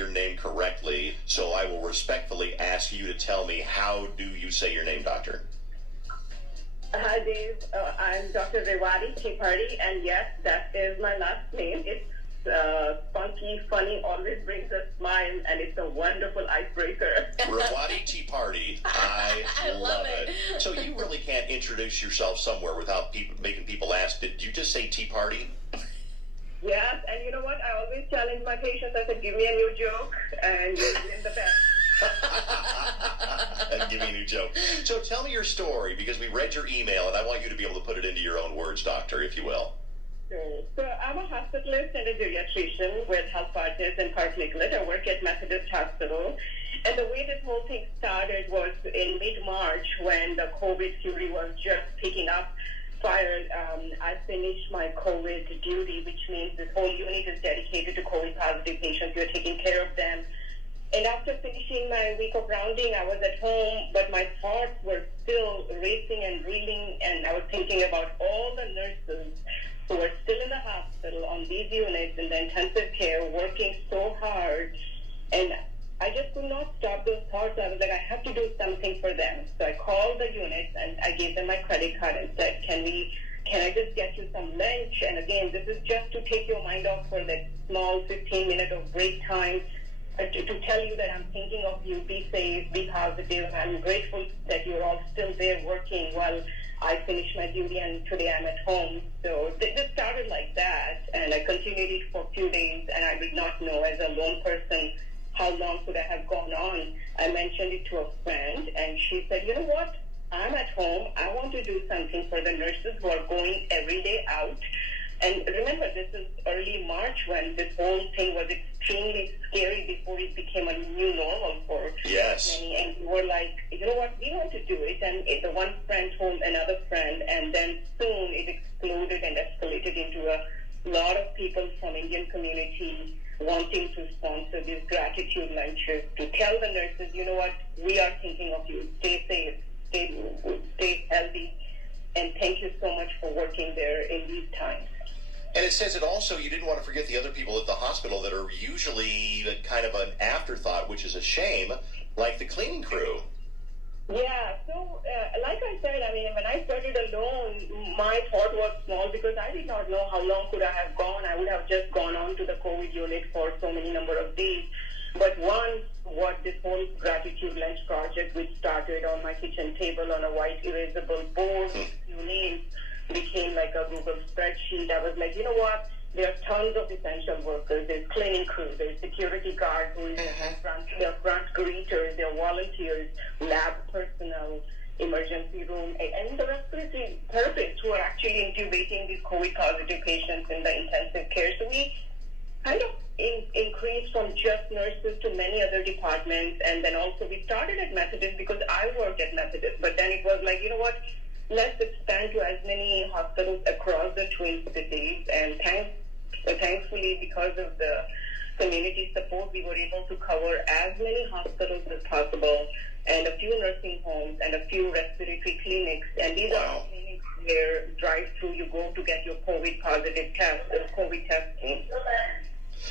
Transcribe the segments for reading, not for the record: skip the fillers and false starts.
your name correctly, so I will respectfully ask you to tell me, how do you say your name, doctor? Hi, Dave. I'm Dr. Rewati Tripathi, and yes, that is my last name. It's funky, funny, always brings a smile, and it's a wonderful icebreaker. Rewati Tripathi. I love it. So you really can't introduce yourself somewhere without making people ask, did you just say tea party? Yes, and you know what? I always challenge my patients. I said, give me a new joke, and you're in the best. And give me a new joke. So tell me your story, because we read your email, and I want you to be able to put it into your own words, doctor, if you will. Sure. So I'm a hospitalist and a geriatrician with Health Partners in Park Nicollet. I work at Methodist Hospital. And the way this whole thing started was in mid-March when the COVID fury was just picking up fire. I finished my COVID duty, which means this whole unit is dedicated to COVID-positive patients. You're taking care of them. And after finishing my week of rounding, I was at home, but my thoughts were still racing and reeling, and I was thinking about all the nurses who were still in the hospital on these units in the intensive care, working so hard. And I just could not stop those thoughts. I was like, I have to do something for them. So I called the units, and I gave them my credit card and said, can I just get you some lunch? And again, this is just to take your mind off for that small 15-minute of break time. To tell you that I'm thinking of you, be safe, be positive. I'm grateful that you're all still there working while I finish my duty, and today I'm at home. So it just started like that, and I continued it for a few days, and I did not know as a lone person how long could I have gone on. I mentioned it to a friend, and she said, you know what? I'm at home. I want to do something for the nurses who are going every day out. And remember, this is early March when this whole thing was extremely scary before it became a new normal for many. And we were like, you know what, we want to do it. And the one friend told another friend, and then soon it exploded and escalated into a lot of people from Indian community wanting to sponsor these gratitude lunches to tell the nurses, you know what, we are thinking of you. Stay safe, stay healthy, and thank you so much for working there in these times. And it says it also, you didn't want to forget the other people at the hospital that are usually kind of an afterthought, which is a shame, like the cleaning crew. Yeah, so like I said, I mean, when I started alone, my thought was small because I did not know how long could I have gone. I would have just gone on to the COVID unit for so many number of days. But once what this whole gratitude lunch project, which started on my kitchen table on a white erasable board with few names, became like a Google spreadsheet. I was like, you know what? There are tons of essential workers. There's cleaning crew. There's security guards who is front greeters. There are volunteers, lab personnel, emergency room, and the respiratory therapists who are actually intubating these COVID-positive patients in the intensive care. So we kind of increased from just nurses to many other departments. And then also we started at Methodist because I worked at Methodist. But then it was like, you know what? Let's expand to as many hospitals across the Twin Cities. And thankfully, because of the community support, we were able to cover as many hospitals as possible, and a few nursing homes and a few respiratory clinics. And these are clinics where drive-through you go to get your COVID-positive test, COVID testing.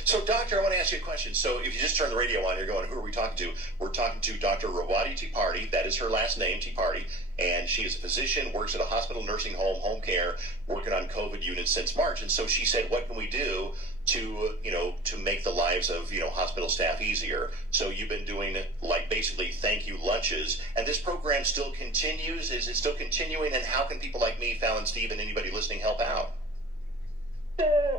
So, doctor, I want to ask you a question. So, if you just turn the radio on, you're going, who are we talking to? We're talking to Dr. Rewati Tripathi. That is her last name, Tripathi. And she is a physician, works at a hospital, nursing home, home care, working on COVID units since March. And so she said, what can we do to make the lives of, hospital staff easier? So you've been doing, like, basically thank you lunches. And this program still continues? Is it still continuing? And how can people like me, Fallon, Steve, and anybody listening help out? So,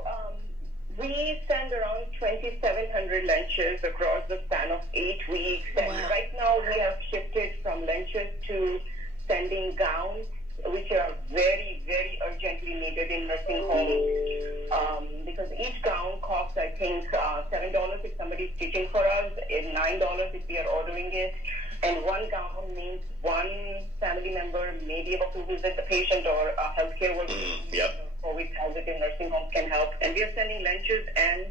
we send around 2,700 lunches across the span of 8 weeks. And right now we have shifted from lunches to sending gowns, which are very, very urgently needed in nursing homes. Because each gown costs, I think, $7 if somebody's stitching for us, and $9 if we are ordering it. And one gown means one family member may be able to visit the patient, or a healthcare worker. COVID-positive nursing homes can help. And we are sending lunches and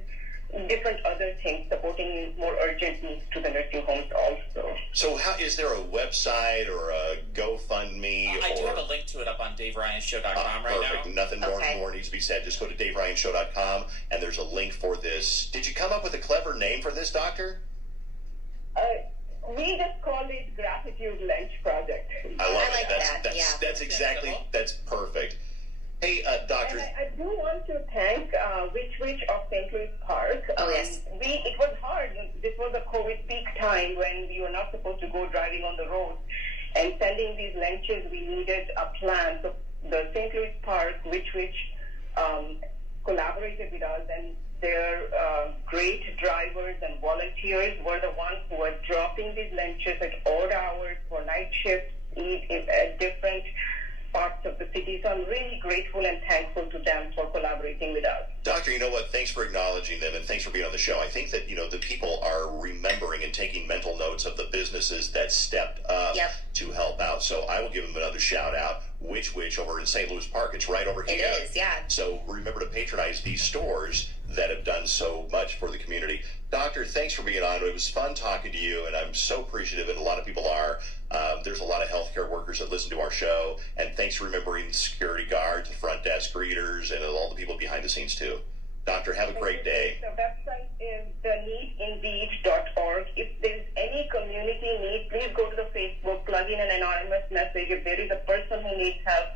different other things supporting more urgent needs to the nursing homes also. So how is there a website or a GoFundMe? I do have a link to it up on DaveRyanShow.com right perfect. now. Nothing more needs to be said. Just go to DaveRyanShow.com and there's a link for this. Did you come up with a clever name for this, Doctor? We just call it Gratitude Lunch Project. I love like it. that. That's exactly, that's perfect. Hey, Doctor. And I do want to thank Witch of St. Louis Park. Oh, yes. It was hard. This was a COVID peak time when we were not supposed to go driving on the road. And sending these lunches, we needed a plan. So the St. Louis Park, Witch collaborated with us, and their great drivers and volunteers were the ones who were dropping these lunches at odd hours for night shifts at different parts of the city. So I'm really grateful and thankful to them for collaborating with us. Doctor, you know what? Thanks for acknowledging them and thanks for being on the show. I think that, the people are remembering and taking mental notes of the businesses that stepped up to help out. So I will give them another shout out. Witch over in St. Louis Park. It's right over here. It is, yeah. So remember to patronize these stores that have done so much for the community. Doctor, thanks for being on. It was fun talking to you, and I'm so appreciative, and a lot of people are. There's a lot of healthcare workers that listen to our show, and thanks for remembering security guards, the front desk greeters, and all the people behind the scenes, too. Doctor, have a great day. The website is theneedindeed.org. If there's any community need, please go to the Facebook, plug in an anonymous message. If there is a person who needs help,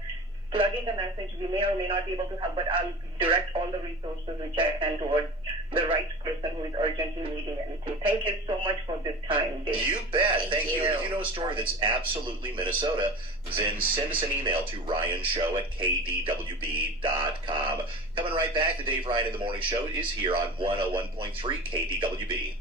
plug in the message. We may or may not be able to help, but I'll direct all the resources which I can towards the right person who is urgently needing anything. Thank you so much for this time, Dave. You bet. Thank you. you. If you know a story that's absolutely Minnesota, then send us an email to ryanshow@kdwb.com. Coming right back, the Dave Ryan in the Morning Show is here on 101.3 KDWB.